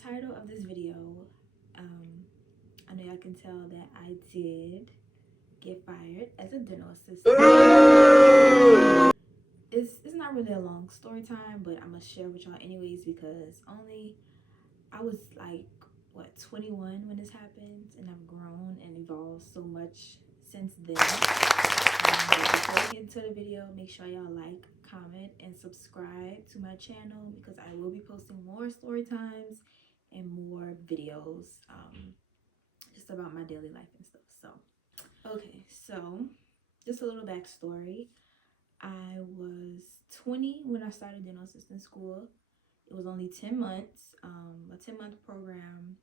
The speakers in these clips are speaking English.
title of this video, I know y'all can tell that I did get fired as a dental assistant. It's not really a long story time, but I'm gonna share with y'all anyways, because I was like, what, 21 when this happened, and I've grown and evolved so much since then. Before we get into the video, make sure y'all like, comment, and subscribe to my channel, because I will be posting more story times and more videos just about my daily life and stuff. So okay, so just a little backstory. I was 20 when I started dental assistant school. It was only 10 months, a 10-month program,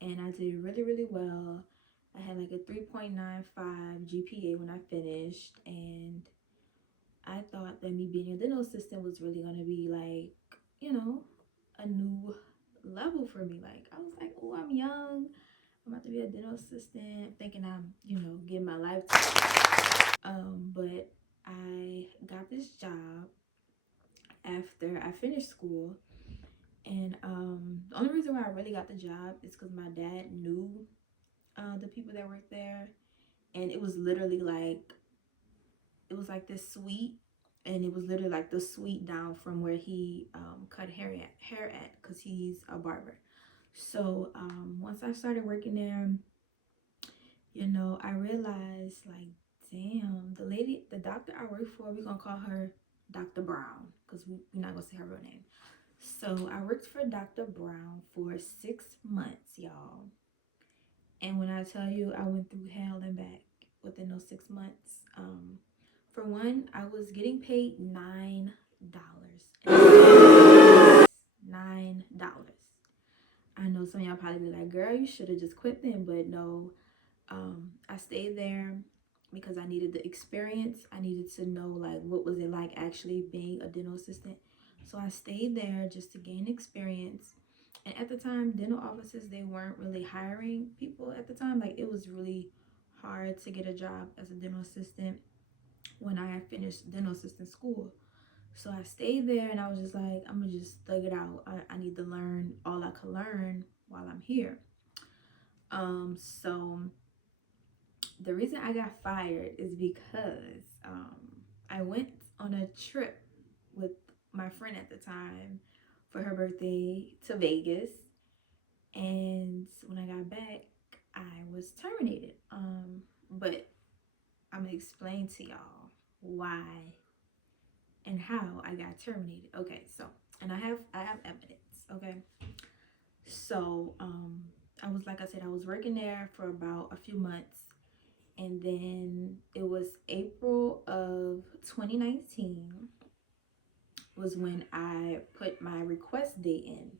and I did really well. I had like a 3.95 GPA when I finished, and I thought that me being a dental assistant was really going to be like, you know, a new level for me. Like, I was like, oh, I'm young, I'm about to be a dental assistant, thinking I'm, you know, giving my life to but I got this job after I finished school. And the only reason why I really got the job is because my dad knew the people that worked there. And it was literally like, it was like this suite, and it was literally like the suite down from where he cut hair at, because he's a barber. So once I started working there, you know, I realized, like, damn, the doctor I work for, we're gonna call her Dr. Brown, because we're not gonna say her real name. So I worked for Dr. Brown for 6 months, y'all. And when I tell you I went through hell and back within those 6 months, for one, I was getting paid $9. $9. I know some of y'all probably be like, girl, you should have just quit then, but no. I stayed there because I needed the experience. I needed to know, like, what was it like actually being a dental assistant. So I stayed there just to gain experience. And at the time, dental offices, they weren't really hiring people at the time. Like, it was really hard to get a job as a dental assistant when I had finished dental assistant school. So I stayed there, and I was just like, I'm gonna just thug it out. I need to learn all I could learn while I'm here. So the reason I got fired is because I went on a trip with my friend at the time for her birthday to Vegas, and when I got back, I was terminated. But I'm gonna explain to y'all why and how I got terminated. Okay, so, and I have evidence. Okay, so I was, like I said, I was working there for about a few months. And then it was April of 2019 was when I put my request date in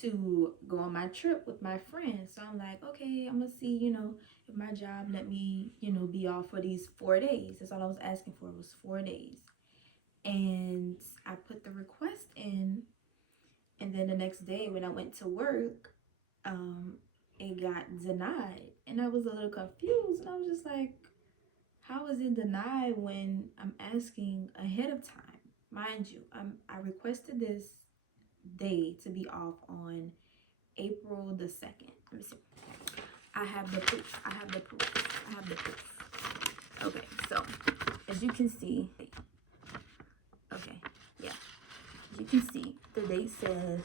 to go on my trip with my friends. So I'm like, okay, I'm gonna see, you know, if my job let me, you know, be off for these 4 days. That's all I was asking for, was 4 days. And I put the request in, and then the next day when I went to work, it got denied. And I was a little confused, and I was just like, how is it denied when I'm asking ahead of time? Mind you, I requested this day to be off on April the 2nd. Let me see. I have the proof. Okay, so as you can see, okay, yeah. As you can see, the date says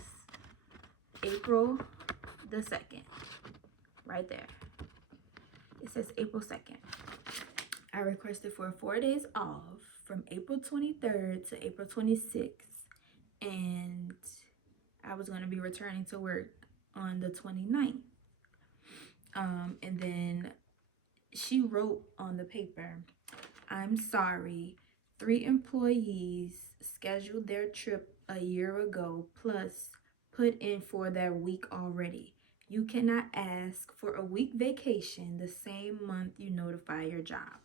April the 2nd. Right there. It says April 2nd. I requested for 4 days off from April 23rd to April 26th, and I was going to be returning to work on the 29th. And then she wrote on the paper, I'm sorry, 3 employees scheduled their trip a year ago, plus put in for their week already. You cannot ask for a week vacation the same month you notify your job.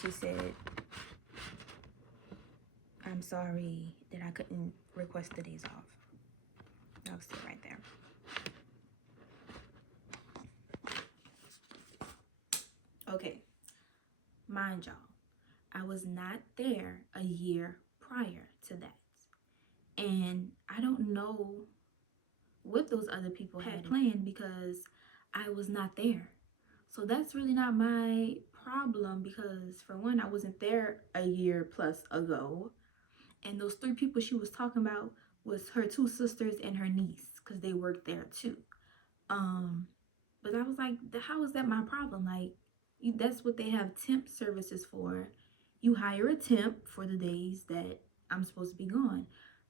She said, I'm sorry that I couldn't request the days off. That was it right there. Okay, mind y'all, I was not there a year prior to that. And I don't know what those other people had planned because I was not there. So that's really not my problem because, for one, I wasn't there a year plus ago. And those 3 people she was talking about was her 2 sisters and her niece because they worked there too. But I was like, how is that my problem? Like, that's what they have temp services for. You hire a temp for the days that I'm supposed to be gone.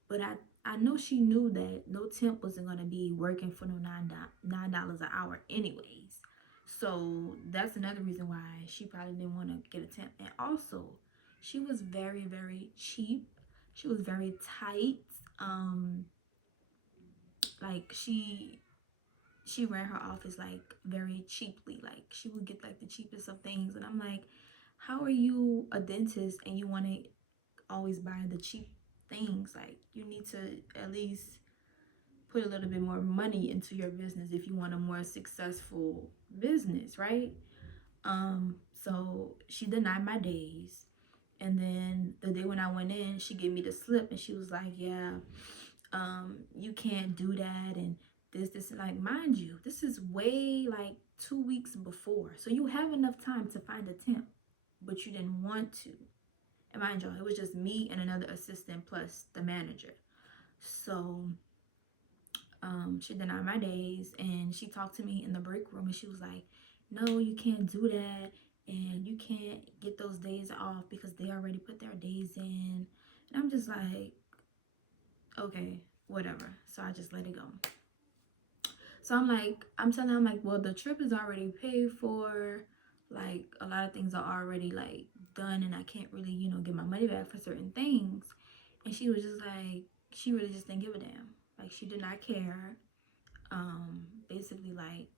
But I know she knew that no temp wasn't going to be working for no $9 an hour anyways. So that's another reason why she probably didn't want to get a temp. And also, she was very, very cheap. She was very tight. Like she ran her office like very cheaply. Like she would get like the cheapest of things. And I'm like, how are you a dentist and you want to always buy the cheap things? Like, you need to at least put a little bit more money into your business if you want a more successful business, right? So she denied my days. And then the day when I went in, she gave me the slip and she was like, yeah, you can't do that, and this, like, mind you, this is way like 2 weeks before. So you have enough time to find a temp, but you didn't want to. And mind you, it was just me and another assistant plus the manager. So she denied my days, and she talked to me in the break room, and she was like, no, you can't do that, and you can't get those days off because they already put their days in. And I'm just like, okay, whatever. So I just let it go. So I'm telling her, I'm like, well, the trip is already paid for. Like, a lot of things are already like done, and I can't really, get my money back for certain things. And she was just like, she really just didn't give a damn. Like, she did not care. Basically, like,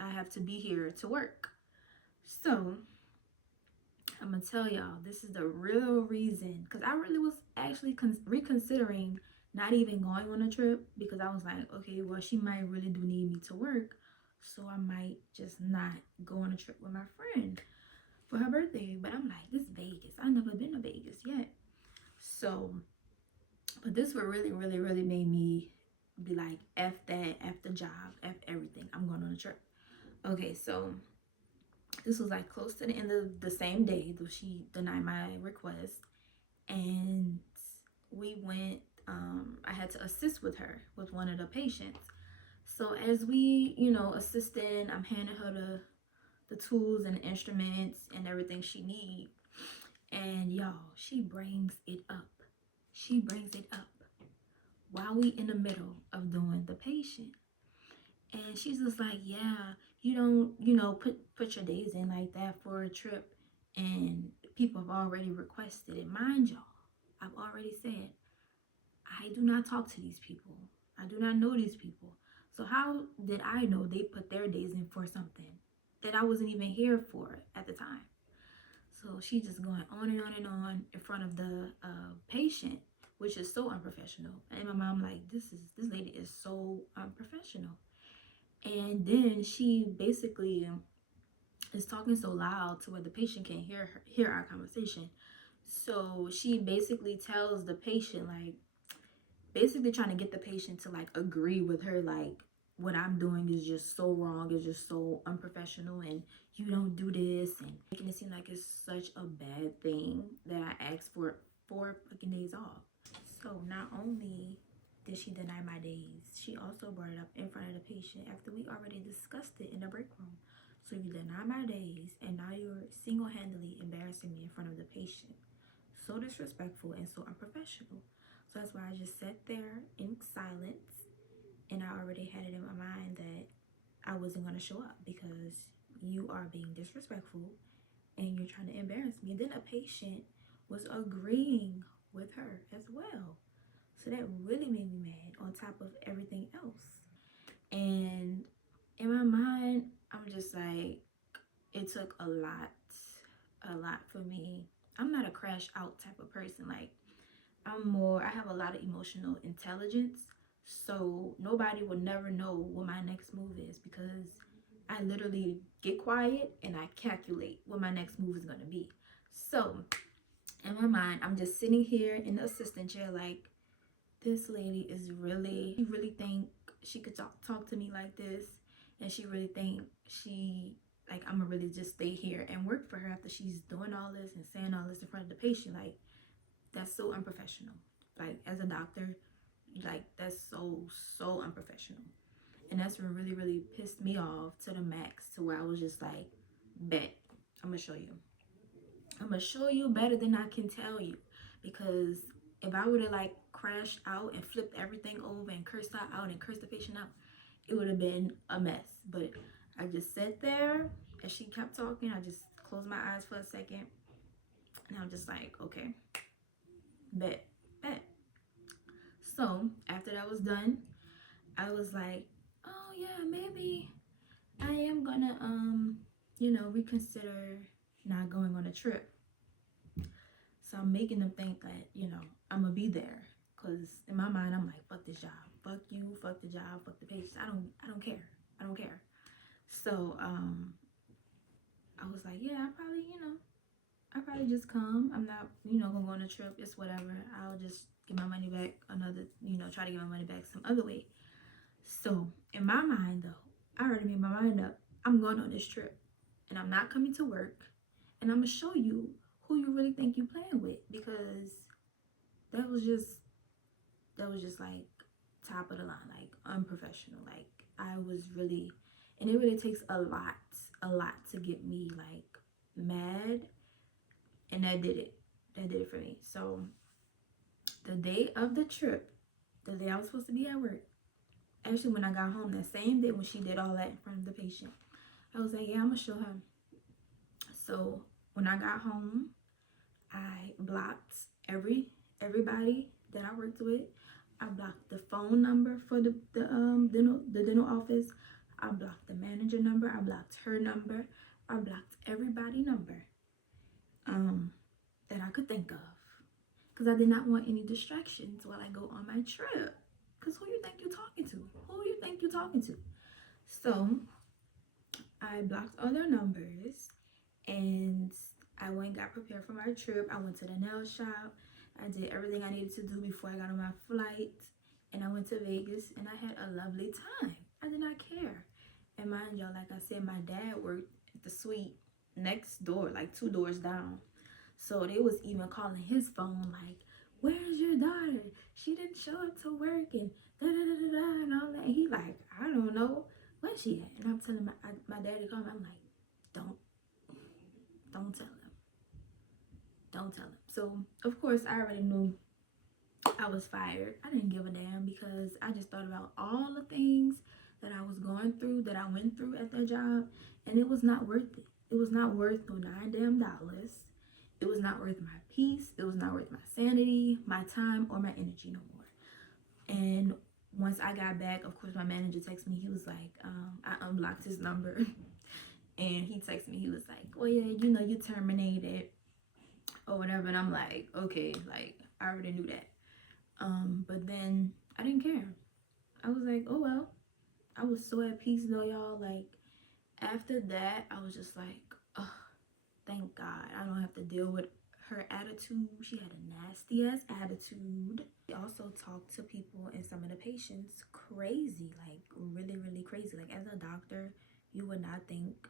I have to be here to work. So I'm gonna tell y'all, this is the real reason, because I really was actually reconsidering not even going on a trip, because I was like, okay, well, she might really do need me to work, so I might just not go on a trip with my friend for her birthday. But I'm like, this Vegas, I've never been to Vegas yet. So, but this would really, really, really made me be like, F that, F the job, F everything, I'm going on a trip. Okay, so this was like close to the end of the same day that she denied my request, and we went, I had to assist with her with one of the patients. So as we, assisting, I'm handing her the tools and the instruments and everything she needs. And y'all, she brings it up. She brings it up while we in the middle of doing the patient. And she's just like, yeah, you don't, put your days in like that for a trip. And people have already requested it. Mind y'all, I've already said, I do not talk to these people. I do not know these people. So how did I know they put their days in for something that I wasn't even here for at the time? So she's just going on and on and on in front of the patient, which is so unprofessional. And my mom like, this lady is so unprofessional. And then she basically is talking so loud to where the patient can't hear our conversation. So she basically tells the patient, like, basically trying to get the patient to like agree with her, like, what I'm doing is just so wrong, it's just so unprofessional, and you don't do this, and making it seem like it's such a bad thing that I asked for 4 fucking days off. So not only did she deny my days, she also brought it up in front of the patient after we already discussed it in the break room. So you deny my days, and now you're single-handedly embarrassing me in front of the patient. So disrespectful and so unprofessional. So that's why I just sat there in silence, and I already had it in my mind that I wasn't going to show up because you are being disrespectful and you're trying to embarrass me. And then a patient was agreeing with her as well. So that really made me mad on top of everything else. And in my mind, I'm just like, it took a lot for me. I'm not a crash out type of person. Like, I have a lot of emotional intelligence. So nobody will never know what my next move is, because I literally get quiet and I calculate what my next move is going to be. So in my mind, I'm just sitting here in the assistant chair like, this lady is really, you really think she could talk to me like this, and she really think like I'ma really just stay here and work for her after she's doing all this and saying all this in front of the patient. Like, that's so unprofessional. Like, as a doctor, like, that's so unprofessional. And that's what really pissed me off to the max, to where I was just like, bet, I'm gonna show you. I'm gonna show you better than I can tell you. Because if I would have like crashed out and flipped everything over and cursed her out and cursed the patient out, it would have been a mess. But I just sat there as she kept talking. I just closed my eyes for a second, and I'm just like, okay, bet. So after that was done, I was like, oh yeah, maybe I am gonna reconsider not going on a trip. So I'm making them think that, I'm gonna be there. Cause in my mind I'm like, fuck this job. Fuck you, fuck the job, fuck the patients. I don't care. I don't care. So I was like, yeah, I probably just come. I'm not, gonna go on a trip. It's whatever. I'll just get my money back try to get my money back some other way. So in my mind though, I already made my mind up. I'm going on this trip and I'm not coming to work, and I'm gonna show you who you really think you playing with, because that was just like top of the line, like unprofessional. Like, I was really, and it really takes a lot to get me like mad, and that did it for me. So the day of the trip, the day I was supposed to be at work, actually when I got home that same day, when she did all that in front of the patient, I was like, yeah, I'm gonna show her. So when I got home, I blocked everybody that I worked with. I blocked the phone number for the dental office. I blocked the manager number. I blocked her number. I blocked everybody number that I could think of, because I did not want any distractions while I go on my trip. Because who you think you're talking to? Who you think you're talking to? So I blocked all their numbers, and I went and got prepared for my trip. I went to the nail shop. I did everything I needed to do before I got on my flight, and I went to Vegas, and I had a lovely time. I did not care. And mind y'all, like I said, my dad worked at the suite next door, like 2 doors down. So they was even calling his phone like, where's your daughter? She didn't show up to work, and da-da-da-da-da and all that. And he like, I don't know. Where's she at? And I'm telling my daddy called me. I'm like, don't tell him. Don't tell him. So, of course, I already knew I was fired. I didn't give a damn, because I just thought about all the things that I was going through, that I went through at that job, and it was not worth it. It was not worth no $9 damn. It was not worth my peace. It was not worth my sanity, my time, or my energy no more. And once I got back, of course, my manager texted me. He was like, I unblocked his number. And he texted me. He was like, oh yeah, you terminated or whatever. And I'm like, okay, like, I already knew that. But then I didn't care. I was like, oh well. I was so at peace though, y'all. Like, after that, I was just like, oh, thank God I don't have to deal with her attitude. She had a nasty ass attitude. She also talked to people and some of the patients crazy, like really crazy. Like, as a doctor, you would not think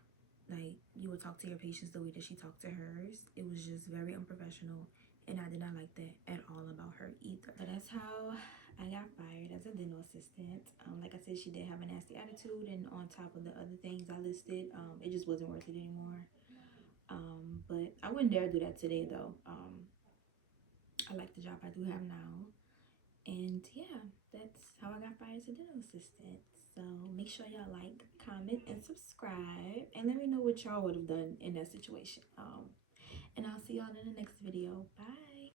like you would talk to your patients the way that she talked to hers. It was just very unprofessional, and I did not like that at all about her either. So that's how I got fired as a dental assistant. Like I said, she did have a nasty attitude, and on top of the other things I listed, it just wasn't worth it anymore. But I wouldn't dare do that today though. I like the job I do have now. And yeah, that's how I got fired as a dental assistant. So make sure y'all like, comment, and subscribe, and let me know what y'all would have done in that situation. And I'll see y'all in the next video. Bye.